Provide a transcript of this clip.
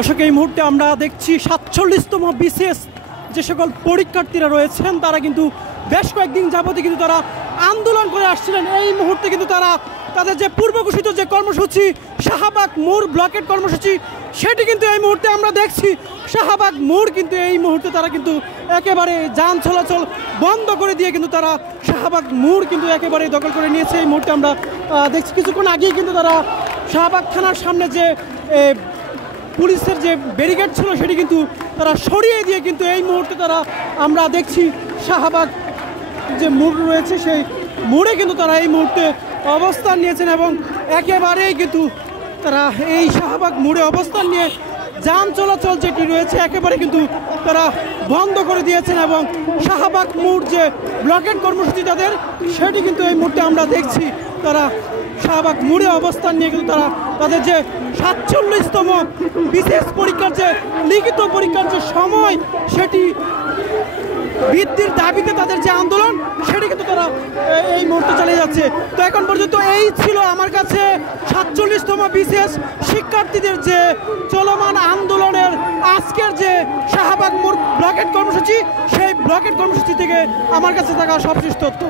দর্শক, এই মুহূর্তে আমরা দেখছি ৪৭তম বিসিএস যে সকল পরীক্ষার্থীরা রয়েছেন তারা কিন্তু বেশ কয়েকদিন যাবতীয় কিন্তু তারা আন্দোলন করে আসছিলেন। এই মুহূর্তে কিন্তু তারা তাদের যে পূর্ব ঘোষিত যে কর্মসূচি শাহবাগ মোড় ব্লকেট কর্মসূচি সেটি কিন্তু এই মুহূর্তে আমরা দেখছি শাহবাগ মোড় কিন্তু এই মুহূর্তে তারা কিন্তু একেবারে যান চলাচল বন্ধ করে দিয়ে কিন্তু তারা শাহবাগ মোড় কিন্তু একেবারে দখল করে নিয়েছে। এই মুহূর্তে আমরা দেখছি কিছুক্ষণ আগেই কিন্তু তারা শাহবাগ থানার সামনে যে পুলিশের যে ব্যারিকেড ছিল সেটি কিন্তু তারা সরিয়ে দিয়ে কিন্তু এই মুহূর্তে তারা আমরা দেখছি শাহবাগ যে মোড় রয়েছে সেই মোড়ে কিন্তু তারা এই মুহূর্তে অবস্থান নিয়েছেন এবং একেবারেই কিন্তু তারা এই শাহবাগ মোড়ে অবস্থান নিয়ে যান চলাচল যেটি রয়েছে একেবারে কিন্তু তারা বন্ধ করে দিয়েছেন এবং শাহবাগ মোড় যে ব্লকেট কর্মসূচি তাদের সেটি কিন্তু এই মুহূর্তে আমরা দেখছি তারা শাহবাগ মোড়ে অবস্থান নিয়ে কিন্তু তারা তাদের যে ৪৭তম বিশেষ পরীক্ষার যে লিখিত পরীক্ষার যে সময় সেটি বৃদ্ধির দাবিতে তাদের যে আন্দোলন সেটি কিন্তু তারা এই মুহূর্তে চালিয়ে যাচ্ছে। তো এখন পর্যন্ত এই ছিল আমার কাছে ৪৭তম বিশেষ শিক্ষার্থীদের যে চলমান আন্দোলনের আজকের যে শাহবাগ মোড় ব্লকেট কর্মসূচি সেই ব্লকেট কর্মসূচি থেকে আমার কাছে থাকা সবশেষ তথ্য।